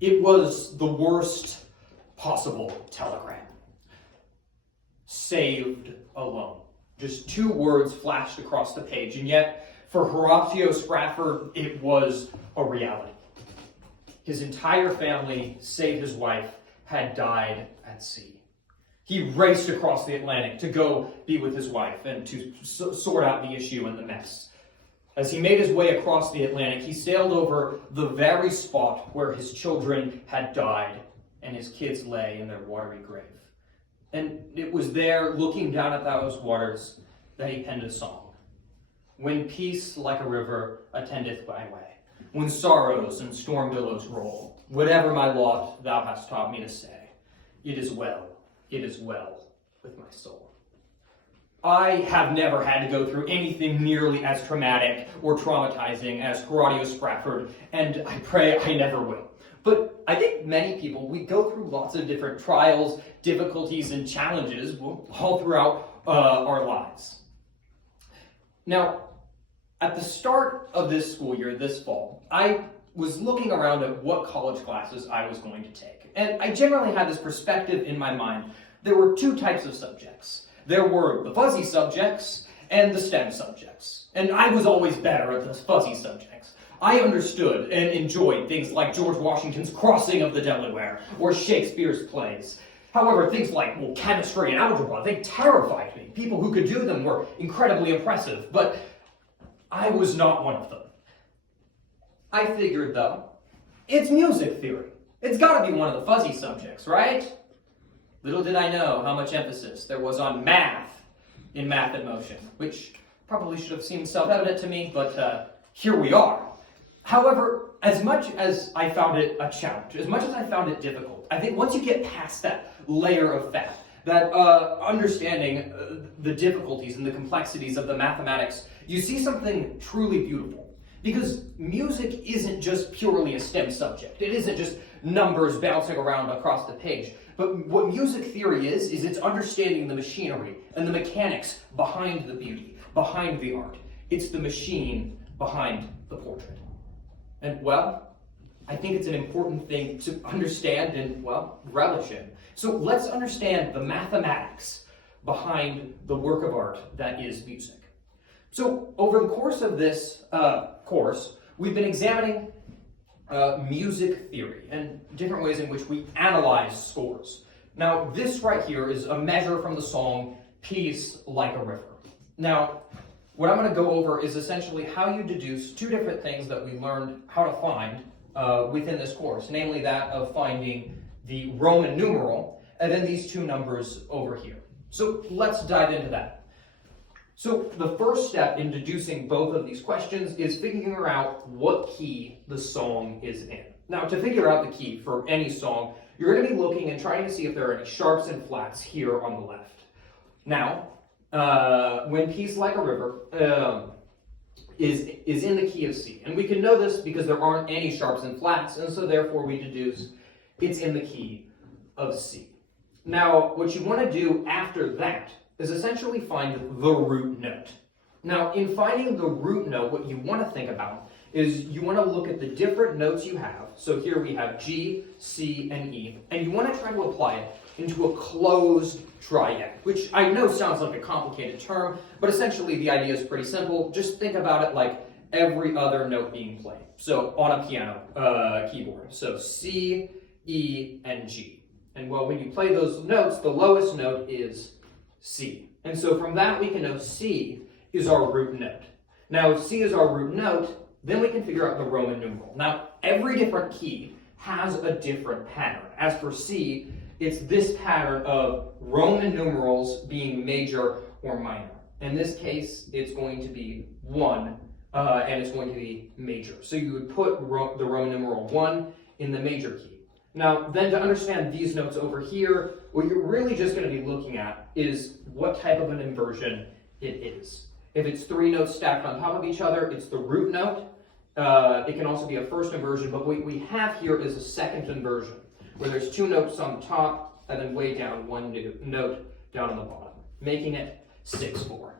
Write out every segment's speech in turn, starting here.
It was the worst possible telegram. Saved alone. Just 2 words flashed across the page, and yet for Horatio Spafford, it was a reality. His entire family, save his wife, had died at sea. He raced across the Atlantic to go be with his wife and to sort out the issue and the mess. As he made his way across the Atlantic, he sailed over the very spot where his children had died and his kids lay in their watery grave. And it was there, looking down at those waters, that he penned a song. When peace like a river attendeth my way, when sorrows and storm billows roll, whatever my lot thou hast taught me to say, it is well with my soul. I have never had to go through anything nearly as traumatic or traumatizing as Horatio Spafford, and I pray I never will. But I think many people, we go through lots of different trials, difficulties, and challenges all throughout our lives. Now, at the start of this school year, this fall, I was looking around at what college classes I was going to take. And I generally had this perspective in my mind. There were 2 types of subjects. There were the fuzzy subjects and the STEM subjects. And I was always better at the fuzzy subjects. I understood and enjoyed things like George Washington's Crossing of the Delaware or Shakespeare's plays. However, things like chemistry and algebra, they terrified me. People who could do them were incredibly impressive, but I was not one of them. I figured, though, it's music theory. It's got to be one of the fuzzy subjects, right? Little did I know how much emphasis there was on math in Math in Motion, which probably should have seemed self-evident to me, but here we are. However, as much as I found it a challenge, as much as I found it difficult, I think once you get past that layer of fact, that understanding the difficulties and the complexities of the mathematics, you see something truly beautiful. Because music isn't just purely a STEM subject. It isn't just numbers bouncing around across the page. But what music theory is it's understanding the machinery and the mechanics behind the beauty, behind the art. It's the machine behind the portrait. And, well, I think it's an important thing to understand and, well, relish in. So let's understand the mathematics behind the work of art that is music. So over the course of this course, we've been examining music theory and different ways in which we analyze scores. Now, this right here is a measure from the song Peace Like a River. Now, what I'm going to go over is essentially how you deduce 2 different things that we learned how to find within this course, namely that of finding the Roman numeral and then these 2 numbers over here. So let's dive into that. So the first step in deducing both of these questions is figuring out what key the song is in. Now, to figure out the key for any song, you're going to be looking and trying to see if there are any sharps and flats here on the left. Now, when Peace Like a River is in the key of C. And we can know this because there aren't any sharps and flats, and so therefore we deduce it's in the key of C. Now, what you want to do after that is essentially find the root note. Now, in finding the root note, what you want to think about is you want to look at the different notes you have. So here we have G, C, and E, and you want to try to apply it into a closed triad, which I know sounds like a complicated term, but essentially the idea is pretty simple. Just think about it like every other note being played. So on a piano keyboard. So C, E, and G. And well, when you play those notes, the lowest note is C. And so from that we can know C is our root note. Now if C is our root note, then we can figure out the Roman numeral. Now every different key has a different pattern. As for C, it's this pattern of Roman numerals being major or minor. In this case, it's going to be 1, and it's going to be major. So you would put the Roman numeral 1 in the major key. Now, then to understand these notes over here, what you're really just going to be looking at is what type of an inversion it is. If it's 3 notes stacked on top of each other, it's the root note. It can also be a first inversion, but what we have here is a second inversion, where there's 2 notes on the top and then way down 1 note down on the bottom, making it 6/4.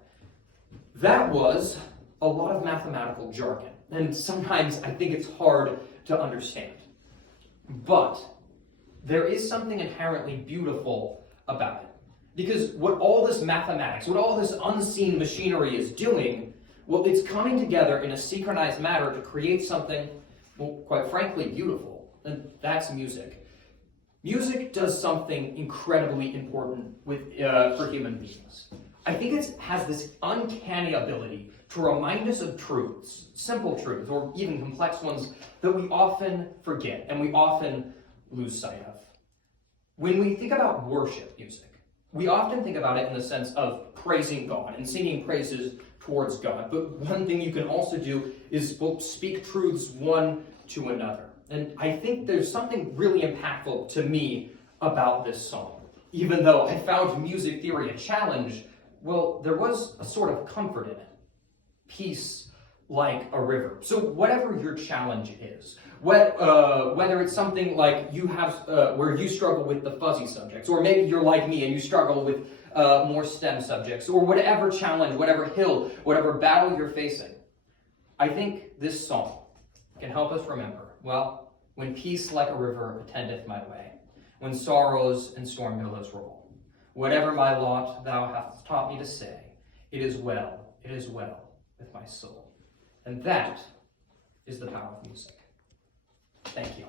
That was a lot of mathematical jargon, and sometimes I think it's hard to understand. But there is something inherently beautiful about it. Because what all this mathematics, what all this unseen machinery is doing, well, it's coming together in a synchronized manner to create something, well, quite frankly, beautiful. And that's music. Music does something incredibly important for human beings. I think it has this uncanny ability to remind us of truths, simple truths, or even complex ones that we often forget and we often lose sight of. When we think about worship music, we often think about it in the sense of praising God and singing praises towards God. But one thing you can also do is speak truths one to another. And I think there's something really impactful to me about this song. Even though I found music theory a challenge, well, there was a sort of comfort in it. Peace like a river. So whatever your challenge is, whether it's something like you have where you struggle with the fuzzy subjects, or maybe you're like me and you struggle with more STEM subjects, or whatever challenge, whatever hill, whatever battle you're facing, I think this song can help us remember, well, when peace like a river attendeth my way, when sorrows and storm billows roll, whatever my lot thou hast taught me to say, it is well with my soul. And that is the power of music. Thank you.